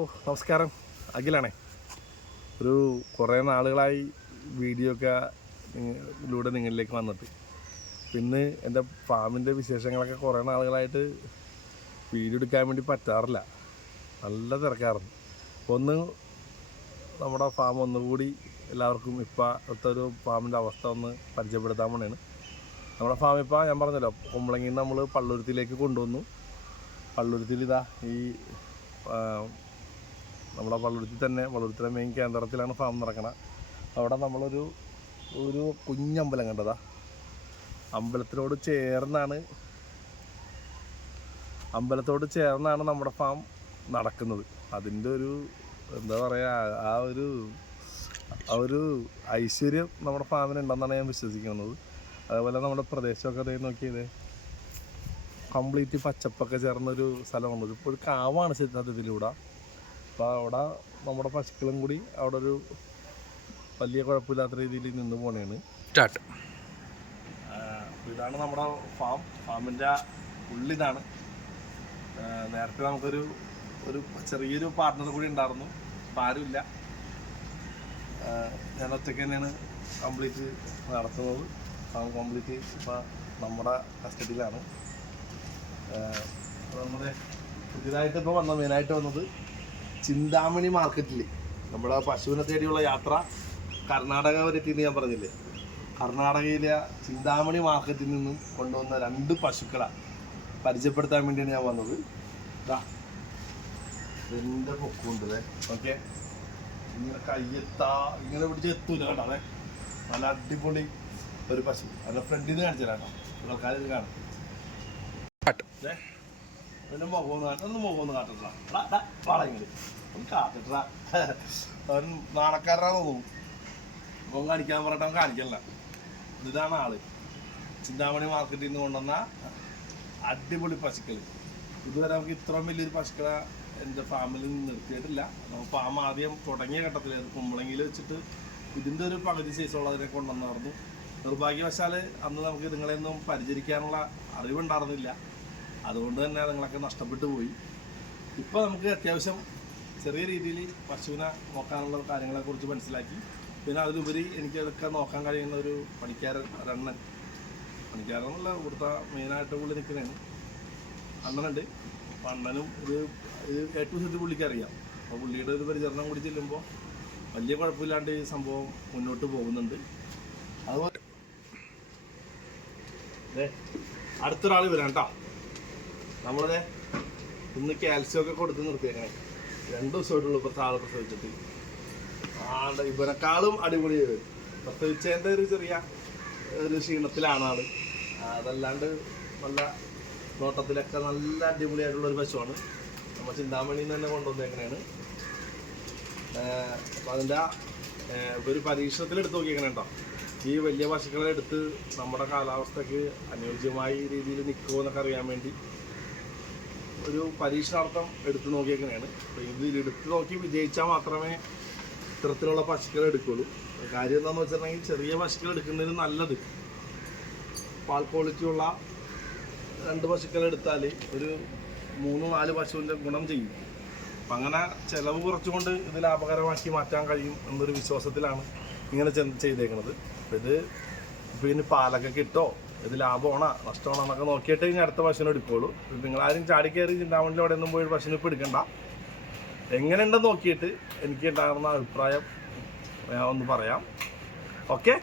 നമസ്കാരം, അഖിലാണേ. ഒരു കുറേ നാളുകളായി വീഡിയോ ഒക്കെ ഇതിലൂടെ നിങ്ങളിലേക്ക് വന്നിട്ട് പിന്നെ എൻ്റെ ഫാമിൻ്റെ വിശേഷങ്ങളൊക്കെ കുറേ നാളുകളായിട്ട് വീഡിയോ എടുക്കാൻ വേണ്ടി പറ്റാറില്ല. നല്ല തിരക്കാറുണ്ട്. ഒന്ന് നമ്മുടെ ഫാം ഒന്നുകൂടി എല്ലാവർക്കും ഇപ്പോഴത്തെ ഒരു ഫാമിൻ്റെ അവസ്ഥ ഒന്ന് പരിചയപ്പെടുത്താൻ വേണ്ടിയാണ്. നമ്മുടെ ഫാം ഇപ്പോൾ ഞാൻ പറഞ്ഞല്ലോ, കുമ്പളങ്ങിയിൽ നമ്മൾ പള്ളുരുത്തിയിലേക്ക് കൊണ്ടുവന്നു. പള്ളുരുത്തിയിൽ ഇതാ ഈ നമ്മുടെ പള്ളുരുത്തിയിലെ മെയിൻ കേന്ദ്രത്തിലാണ് ഫാം നടക്കണം. അവിടെ നമ്മളൊരു കുഞ്ഞമ്പലം കണ്ടതാ. അമ്പലത്തോട് ചേർന്നാണ് നമ്മുടെ ഫാം നടക്കുന്നത്. അതിൻ്റെ ഒരു എന്താ പറയുക, ആ ഒരു ഐശ്വര്യം നമ്മുടെ ഫാമിനുണ്ടെന്നാണ് ഞാൻ വിശ്വസിക്കുന്നത്. അതേപോലെ നമ്മുടെ പ്രദേശമൊക്കെ അതേ നോക്കിയത് കംപ്ലീറ്റ് പച്ചപ്പൊക്കെ ചേർന്നൊരു സ്ഥലമാണ്. ഇപ്പോൾ ഒരു കാവാണ് സത്യത്തിലൂടെ. അപ്പോൾ അവിടെ നമ്മുടെ പശുക്കളും കൂടി അവിടെ ഒരു വലിയ കുഴപ്പമില്ലാത്ത രീതിയിൽ നിന്ന് പോണേണ്. ഇതാണ് നമ്മുടെ ഫാമിൻ്റെ ഉള്ളിതാണ്. നേരത്തെ നമുക്കൊരു ചെറിയൊരു പാർട്ട്ണർ കൂടി ഉണ്ടായിരുന്നു. ഇപ്പം ആരുമില്ല, ഞാൻ ഒറ്റയ്ക്ക് തന്നെയാണ് കംപ്ലീറ്റ് നടത്തുന്നത്. ഫാം കംപ്ലീറ്റ് ഇപ്പം നമ്മുടെ കസ്റ്റഡിയിലാണ്. നമ്മുടെ പുതിയതായിട്ട് ഇപ്പോൾ മെയിനായിട്ട് വന്നത് ചിന്താമണി മാർക്കറ്റിൽ നമ്മുടെ പശുവിനെ തേടിയുള്ള യാത്ര കർണാടക വരെത്തിന്ന് ഞാൻ പറഞ്ഞില്ലേ. കർണാടകയിലെ ചിന്താമണി മാർക്കറ്റിൽ നിന്നും കൊണ്ടുവന്ന 2 പശുക്കളെ പരിചയപ്പെടുത്താൻ വേണ്ടിയാണ് ഞാൻ വന്നത്. എൻ്റെ പൊക്കുണ്ട്. ഓക്കെ, ഇങ്ങനെ പിടിച്ച് എത്തൂല കേട്ടോ. അതെ, നല്ല അടിപൊളി ഒരു പശു. അതിൻ്റെ ഫ്രണ്ടിൽ നിന്ന് കാണിച്ചു തരാം കേട്ടോ, ആൾക്കാർ ഇത് കാണും. പിന്നെ മുഖമൊന്ന് കാട്ടട്ടാ പാളങ്ങൾ കാട്ടട്ടാ. അവൻ നാണക്കാരനാന്ന് തോന്നും. മുഖം കാണിക്കാൻ പറഞ്ഞിട്ട് അവൻ കാണിക്കല്ല. ഇതാണ് ആള്. ചിന്താമണി മാർക്കറ്റിൽ നിന്ന് കൊണ്ടുവന്ന അടിപൊളി പശുക്കൾ. ഇതുവരെ നമുക്ക് ഇത്രയും വലിയൊരു പശുക്കളെ എൻ്റെ ഫാമിൽ നിർത്തിയിട്ടില്ല. ഫാം ആദ്യം തുടങ്ങിയ ഘട്ടത്തിൽ കുമ്പളങ്ങിയിൽ വെച്ചിട്ട് ഇതിൻ്റെ ഒരു പകുതി സൈസുള്ളതിനെ കൊണ്ടുവന്നായിരുന്നു. നിർഭാഗ്യവശാൽ അന്ന് നമുക്ക് നിങ്ങളെയൊന്നും പരിചരിക്കാനുള്ള അറിവുണ്ടായിരുന്നില്ല. അതുകൊണ്ട് തന്നെ നിങ്ങളൊക്കെ നഷ്ടപ്പെട്ടു പോയി. ഇപ്പോൾ നമുക്ക് അത്യാവശ്യം ചെറിയ രീതിയിൽ പശുവിനെ നോക്കാനുള്ള കാര്യങ്ങളെക്കുറിച്ച് മനസ്സിലാക്കി. പിന്നെ അതിലുപരി എനിക്കതൊക്കെ നോക്കാൻ കഴിയുന്ന ഒരു പണിക്കാരെന്നുള്ള ഇവിടുത്തെ മെയിനായിട്ട് പുള്ളി നിൽക്കുന്നതാണ് അണ്ണനുണ്ട്. അപ്പോൾ അണ്ണനും ഇത് ഏറ്റവും ശുദ്ധി പുള്ളിക്ക് അറിയാം. അപ്പോൾ പുള്ളിയുടെ ഒരു പരിചരണം കൂടി ചെല്ലുമ്പോൾ വലിയ കുഴപ്പമില്ലാണ്ട് ഈ സംഭവം മുന്നോട്ട് പോകുന്നുണ്ട്. അതുപോലെ അടുത്തൊരാൾ വരാം കേട്ടോ. നമ്മളെ ഇന്ന് കാൽസ്യം ഒക്കെ കൊടുത്ത് നിർത്തിയേക്കണേ. 2 ദിവസമായിട്ടുള്ളൂ ഇപ്പോൾ താഴെ പ്രസവിച്ചിട്ട്. ഇവരെക്കാളും അടിപൊളി പ്രസവിച്ചതിൻ്റെ ഒരു ചെറിയ ക്ഷീണത്തിലാണ് ആള്. അതല്ലാണ്ട് നല്ല നോട്ടത്തിലൊക്കെ നല്ല അടിപൊളിയായിട്ടുള്ളൊരു പശുവാണ്. നമ്മൾ ചിന്താമണിയിൽ നിന്ന് തന്നെ കൊണ്ടുവന്നേക്കണേണ്. അപ്പം അതിൻ്റെ ഒരു പരീക്ഷണത്തിലെടുത്ത് നോക്കിയേക്കണേ കേട്ടോ. ഈ വലിയ പശുക്കളെ എടുത്ത് നമ്മുടെ കാലാവസ്ഥയ്ക്ക് അനുയോജ്യമായ രീതിയിൽ നിൽക്കുമോ എന്നൊക്കെ അറിയാൻ വേണ്ടി ഒരു പരീക്ഷണാർത്ഥം എടുത്ത് നോക്കിയേക്കണേണ്. അപ്പോൾ ഇതിലെടുത്ത് നോക്കി വിജയിച്ചാൽ മാത്രമേ ഇത്തരത്തിലുള്ള പശുക്കളെ എടുക്കുള്ളൂ. കാര്യം എന്താണെന്ന് വെച്ചിട്ടുണ്ടെങ്കിൽ ചെറിയ പശുക്കൾ എടുക്കുന്നതിന് നല്ലത് പാൽ ക്വാളിറ്റിയുള്ള 2 പശുക്കളെ എടുത്താൽ ഒരു 3-4 പശുവിൻ്റെ ഗുണം ചെയ്യും. അപ്പം അങ്ങനെ ചിലവ് കുറച്ചുകൊണ്ട് ഇത് ലാഭകരമാക്കി മാറ്റാൻ കഴിയും എന്നൊരു വിശ്വാസത്തിലാണ് ഇങ്ങനെ ചെയ്തേക്കുന്നത്. അപ്പം ഇത് പിന്നെ പാലൊക്കെ കിട്ടോ, ഇത് ലാഭമാണോ നഷ്ടമാണോ എന്നൊക്കെ നോക്കിയിട്ട് ഇനി അടുത്ത പശുവിനെ എടുക്കുകയുള്ളൂ. നിങ്ങളാരും ചാടിക്കയറി ചിന്താമണിയിൽ അവിടെ ഒന്നും പോയി പശുവിനെ ഇപ്പോൾ എടുക്കണ്ട. എങ്ങനെയുണ്ടെന്ന് നോക്കിയിട്ട് എനിക്ക് ഉണ്ടാകുന്ന അഭിപ്രായം ഞാൻ ഒന്ന് പറയാം. ഓക്കെ.